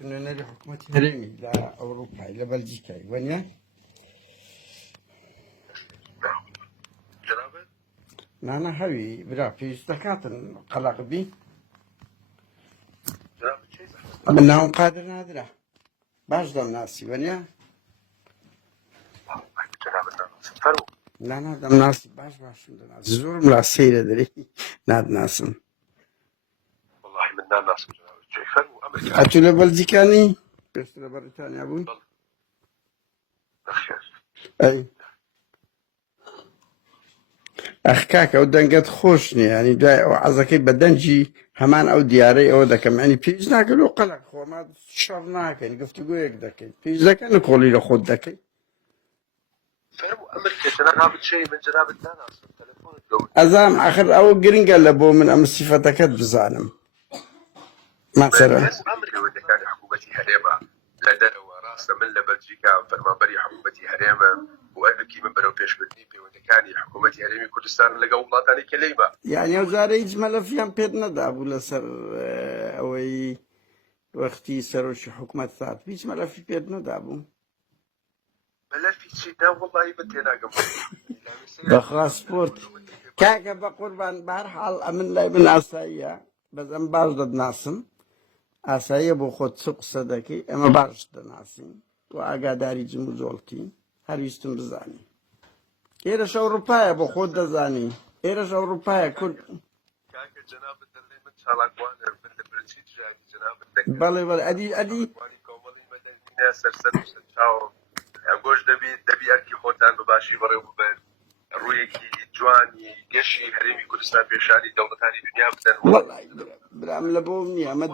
تونێنەری حکوومەتی هەرێمی لە ئەوروپای لە بەلجیکای وەنیە نانە هەوی برا پێویست دەکاتن قەلەقبی من ناوم قادر نادرا باش دەمناسی وەنیە نانا دەمناسی باشم دەناسی زۆرم لا سەیرە دەری نادناسم ئەتو لە بەلجیکانی پێشتر لە بەریتانیا بووی ئەی ئەخ کاکە ئەو دەنگەت خۆش نییە ینی دوای ئەو عەزەکەی بە دەنجی هەمان ئەو دیارەی ئەوە دەکەم ینی پێویست ناکەن و قەلەق خۆما شەڕ ناکەین گفتوگۆیەک دەکەین پێویست دەکەن کۆڵی لە خۆت دەکەی ئەزام ئاخر ئەوە گرنگە لە بۆ من ئەم سیفەتەکەت بزانم ماسەرە حکوومەتی هەرێمە لە دەرەوە ڕاستە من لە بەلجیکا فەرمانبەری حکوومەتی هەرێمە و ئەرکی من بەرەو پێشبردنی پەیوەندەکانی حکوومەتی هەرێمی کوردستان لەگەڵ وڵاتانی کەلەیمە یعنی ئەو جارە هیچ مەلەفیان پێت نەدابوو لەسەر ئەوەی وەختی سەرۆکی حکوومەت سات هیچ مەلەفی پێت نەدابوو مەلەفی چیدا وەڵڵاهی من تێناگەم بەخوا سپۆرت کاکە بە قوربان بەهەرحاڵ ئەمن لای من ئاساییە بەس ئەم باش دەدناسم ئاساییە بۆ خۆت چ قسە دەکەی ئەمە باش دەناسین و ئاگاداری جم و جۆڵتی هەرویستم بزانی ئێرەش ئەوروپایە بۆ خۆت دەزانی ئێرەش ئەوروپایە کورد کاکە جەنابەت دەڵێ من چالاکوانە من لە برچی تجاری جەنابەت بەڵێ بەڵێ ئەدی کۆمەڵی مەدەنیە سەرسەر و سەرچاوە گۆش دەبی ئەرکی خۆتان بەباشی بەڕێوە ببەن ڕوویەکی جوانی گەشی هەرێمی کوردستان پێشانی دەوڵەتانی دنیا بدەن وەڵڵای برام لە بۆم نییە ئەمە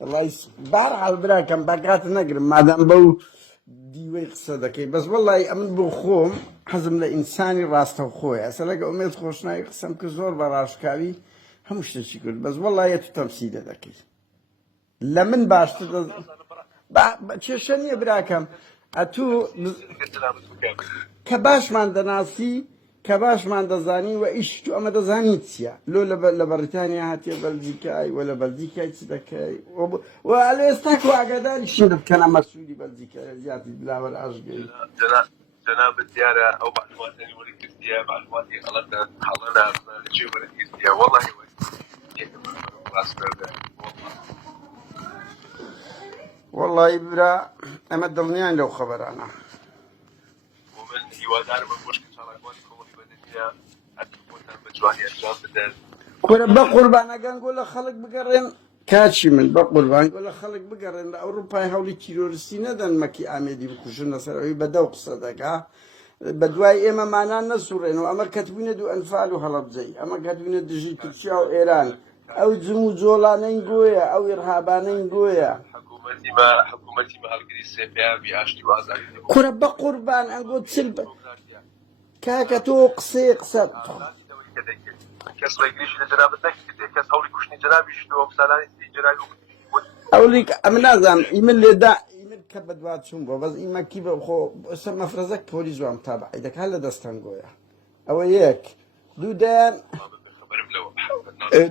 وەڵڵای بەهەرحاڵ براکەم باکات نەگرم مادام بەو دیوەی قسە دەکەی بەس وەڵڵای ئەمن بۆ خۆم حەزم لە ئینسانی ڕاستەوخۆیە ئەسە لەگە ئومێد خۆشناوی قسەم کرد زۆر بە ڕاشکاوی هەموو شتێکی کرد بەس وەڵڵایە تو تەمسیلە دەکەی لە من باشتر کێشە نییە براکەم ئەتوو کە باشمان دەناسی کە باشمان دەزانی و ئیش تو ئەمە دەزانی چییە لۆ لە بەریتانیا هاتیە بەلجیکای و لە بەلجیکای چ دەکەی و لە ئێستاکو ئاگاداری شین بکەنە مەسئولی بەلجیکای زیاتی بلاوەر ئاشگەی جنابەت دیارە ئەو معلوماتانی وەرگرتیە معلوماتی غەڵەتە هەڵەنا لەچێ وەرگرتیە وەڵڵاهی ڕاستەردە وەڵڵای برا ئەمە دڵنیان لەو خەبەرانە ومن هیوادارم بە گۆشتی چالاکوانی کۆمەڵی مەدەنیە ئەتوانتان بە جوانی ئەنجام بدەن کورە بە قوربانەکان گۆ لە خەڵک بگەڕێن کاچی من بە قوربان گۆ لە خەڵک بگەڕێن لە ئەوروپای هەوڵی تیرۆریستی نەدەن مەکی ئامێدی بکوژن لەسەر ئەوی بەدەو قسە دەکا بە دوای ئێمە مانان نەسوڕێنەوە ئەمە کەتبوونە دوو ئەنفال و هەڵەبجەی ئەمە کەتبوونە دژی تورکیا و ئێران ئەو جم و جۆڵانەی گۆیە ئەو ئێرهابانەی گۆیە حکوومەتی مە هەڵگری سێپیاوی ئاشتی و ئازادی کورە بە قوربان ئەنگۆ چل کاکە تۆ قسەی قسەت کەس ڕێگریشی لە جەنابەت نەکردێ کەس هەوڵی کوشتنی جەنابیش تۆ سالانی جەنابی ئەولی ئەمە نازانم ئیمن لێدا ئیمن کە بەدوات چوون بۆ بەس ئیمەکی بە خۆ سەر مەفرەزەک پۆلی جوام تابعی دەکات لە دەستان گۆیە ئەوە یەک دوو دەیان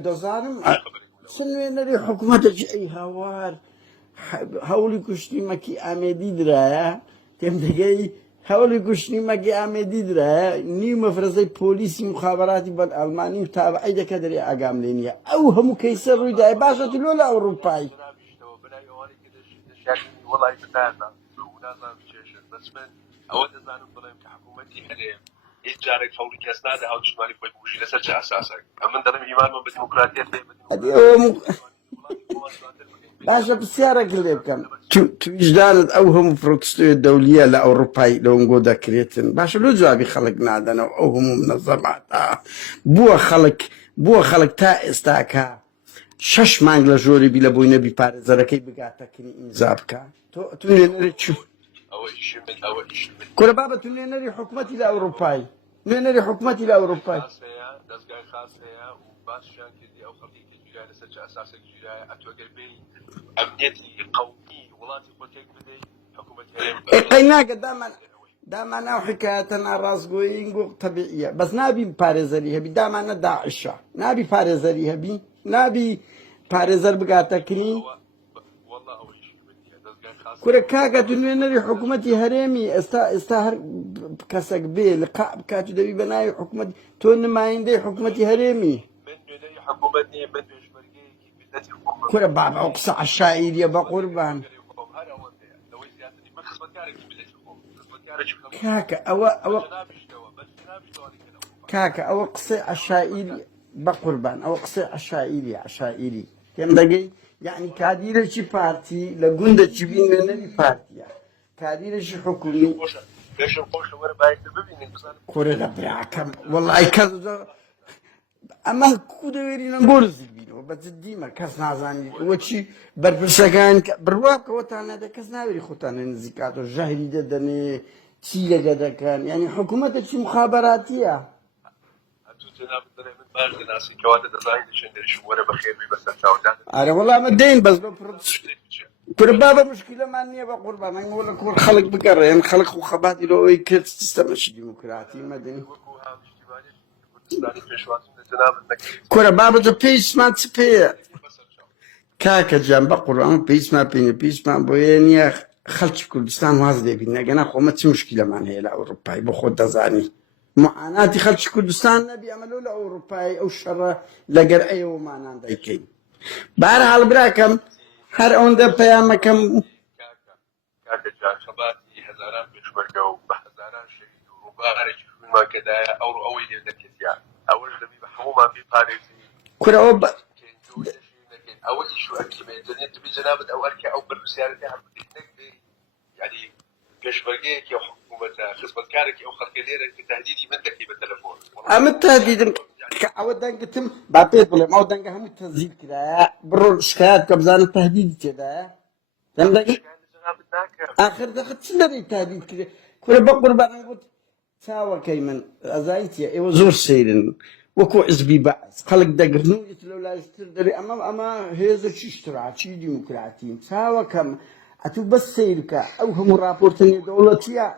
دەزانم چ نوێنەری حکوومەتێکی ئەی هاوار هەوڵی کوشتنی مەکی ئامێدی درایە تێم دەگەی هەوڵی کوشتنی مەکی ئامێدی درایە نیو مەفرەزەی پۆلیسی مخابەراتی بەن ئەڵمانی و تابعی دەکە دەرێ ئاگام لێ نییە ئەو هەموو کەیسە ڕوویدای باشەتی لۆ لە ئەوروپای وڵی بدانا نازانم چێشن بەس من ئەوە دەزانم بڵێم کە حکوومەتی هەرێم هیچ جارێک هەوڵی کەس نادە هەڵ دژمانی خۆی بکوژی لەسەر چه ئاساسێک من دەڵێم ئیمانمە بە دیموکراتیەت باشە پرسیارێک لێ بکەم تو ویجدانت ئەو هەموو پرۆتستۆیە دەولیە لە ئەوروپای لەوەنگۆ دەکرێتن باشە لۆ جوابی خەڵک نادەنەوە ئەو هەموو منەزەماتە بووە خەڵک تا ئێستاکە 6 مانگ لە ژۆری بی لە بۆی نەبی پارێزەرەکەی بگاتەکردنی ئیمزا بکە تۆ نوێنەری چوو کورە بابە تو نوێنەری حکوومەتی لە ئەوروپای نوێنەری حکوومەتی لە ئەوروپای دەستگای خاصەیە و باشیان کردی ئەو خەڵکی جویا لەسەر چه ئاساسێک جوایە ئەتوەگەر بێی ئەمنیەتی قەومی وڵاتی خۆتێک بدەی حکوومەتی قەی ناگە دامان دامانا حكايتنا راسقوين طبيعية بس نابي باريزري هبي دامانا داعشة نابي باريزري هبي نابي باريزر بقاتكني والله أول شيء بدي أدرك خاصة كره كاكا تنوينري حكومتي هرمي استاهر كسك بي لقاء بكاتو دبي بناي حكومتي تون ما عندي حكومتي هرمي من لي حكومتني من إجبارية بدأت حكومة كره بابا أقصى الشاعر يا بقربان هذا هو لو سياسي من خصبة كارك بدأت حكومة خصبة كارك كاكا أو جنابش دوا بس جنابش دوا كده كاكا أو قصي الشاعر بقربان أو قصي الشاعري كم دقي يعني كادير شي بارتي لجند تبين من بارتي كادير شي حكومي ليش نقول ورا بايك ببين إنسان كره برعكم والله كذا اما كودويري نقول زبينو بس ديما كاس نازاني وشي بربرسكان برواب كوتانا ده كاس ناوي خوتانا نزيكاتو جاهلي ددني تشيله جدا كان يعني حكومة شي مخابراتية أنتو جناب الدنيا من بعض الناس كواتا دزاين شندري شو ورا بخير بس أتاوجان أنا والله مدين بس بابا مشكلة مانية بقربان أنا أقول لك خلق بقرة يعني خلق وخباتي لو يكت تستمشي ديمقراطي مدني كره بابا جو بيس ما تبي كاكا جنب قرآن بيس ما بيني بيس ما بويني خلش كردستان واز دي بينا جنا قومت مشكلة من هي الأوروباي بخود دزاني معاناتي خلش كردستان نبي عملوا لأوروباي أو شر لقر أي ومعنا دايكين بارها البراكم هر أون ده بياما كم كاكا جا خباتي هزاران بيشبرقو بهزاران شهيد ومبارك ما كدا أو اللي ذكيت أول دبي بحوما في باريسي كره أوب أول شيء أكيد من تبي جنابة أو أركي أو بالرسالة يعني بيشبرقي كي حكومة خصبة كارك أو خلق ليرة تهديدي من ذكي بالتلفون أم التهديد عودان قتم بعطيت ولا ما عودان هم التهديد كذا برو شكايات كبزان التهديد كذا فهمت جنابة ذاك آخر دخلت سندري التهديد كذا كل بقول بعد قلت ساوى كيمن أزايتي إيوه زور سيرن وكو عزبي بعض خلق دقرنو يتلو لا يستردري أما هذا شو اشتراع شي ديمقراطي ساوى كم أتو بس سيرك أو هم رابورتني دولتيا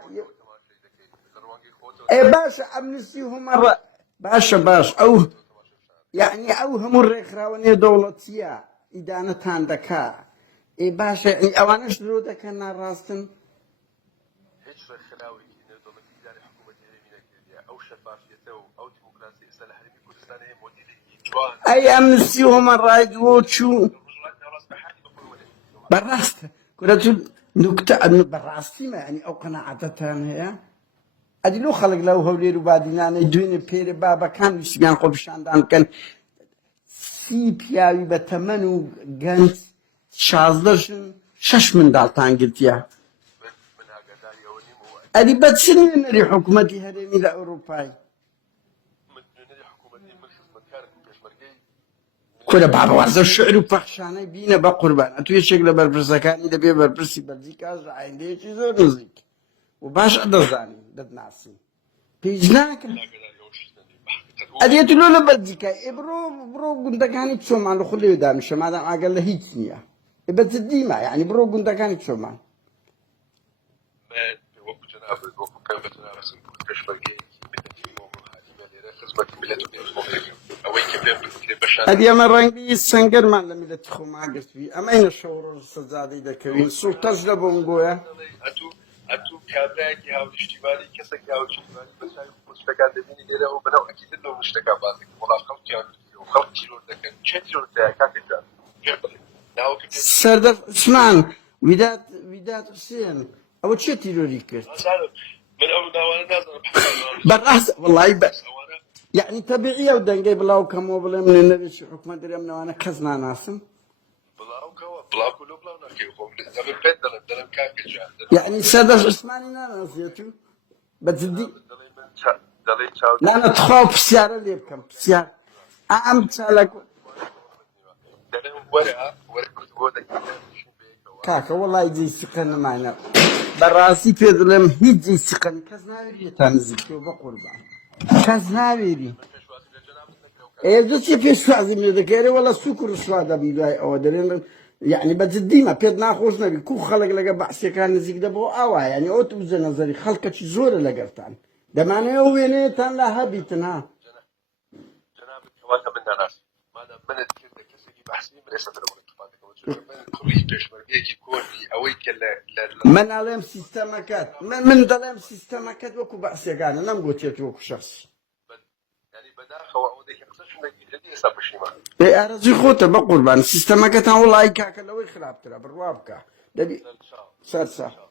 إيه باشا أمنسيهم مرة باشا أو يعني أو هم الرخراوني دولتيا إذا أنا تاندكا إيه باشا يعني أوانش درودة كان راستن هجرة خلاوي إن دولة إدارة حكومة هرمينة كردية أو شفافية أو ديمقراطية سلاح هرمي كردستان هي موديل جوان أي أمنسيهم الرايد ووتشو براست كرة نكتة أنه براستي ما يعني أو قناعتان هي أدي لو خلق لو هوليرو بعدين أنا دوين بير بابا كان يسمعن قبشان دان كان سي بياوي بتمنو جنت شازلشن شش من دالتان قلتيا أدي بتسنين نري حكومتي هرمي لأوروباي كل بابا وعز الشعر وفخشانه بينا بقربان أتوي شكل بربرسكاني دبي بربرسي بلجيكا عندي شيء زور نزيك وباش أدرزاني دد ناسي بيجناك أدي تلو لبلجيكا برو قندكاني تسمع له خليه دام شما دام عقل له هيك نيا بس الديما يعني برو قندكاني تسمع ما وقت جناب وقت كلمة جناب كشبرقي هذه مرة سنجر معلم إذا تخو ما قلت فيه أما إن الشعور السزادي ده كوين سلطة جلبون قويا أتو كابراكي هاو الاشتبالي كسك هاو الاشتبالي بس هاي مشتكى دميني قيله وبناو أكيد إنه مشتكى بازك والله خلق يعني وخلق كيلو دكان شتيرو ده كاكا سردف اسمان وداد حسين أو تشتي ريكرت من أول داوانا نازل بالرأس والله يعني طبيعية ودن جايب الله كم وبلا من النبي حكومة دريم أنا كزنا ناسم بلاو كله بلاو ناكي وخوم زمن بيت دلم كاكا يعني سردف عثماني ناسيتو بتدي لا أنا تخاف سيارة اللي بكم سيارة أم تسألك كاكا والله يجي سكن معنا براسي في ظلم هيجي سكن كزنا يري تنزك وبقربان كزنا يري إيه جت في شو عزيم يذكره ولا سكر شو هذا بيجاي أو دلنا يعني بجدي ما بيد ناخذ نبي كو خلق لقى بعسي كان نزيق دبو أوا يعني أوت وزن نظري خلقة زور لقرتان دمانه وينه تان لا هبيتنا جنابك كواتا من ناس ما دام من تكلم كسي بحسين من اسد لو اتفاقك من كوري بيشمركي كوري اويك من عليهم سيستمكات من عليهم سيستمكات وكو بعسي كان أنا مقولت وكو شخص يعني بداخل وأوديك أقصدش إنك جدي يصير بشيما. إيه أرزي خوته بقربان سيستمكات والله كاك لو يخرب ترى بالوابكا دبي إن شاء الله. سرسة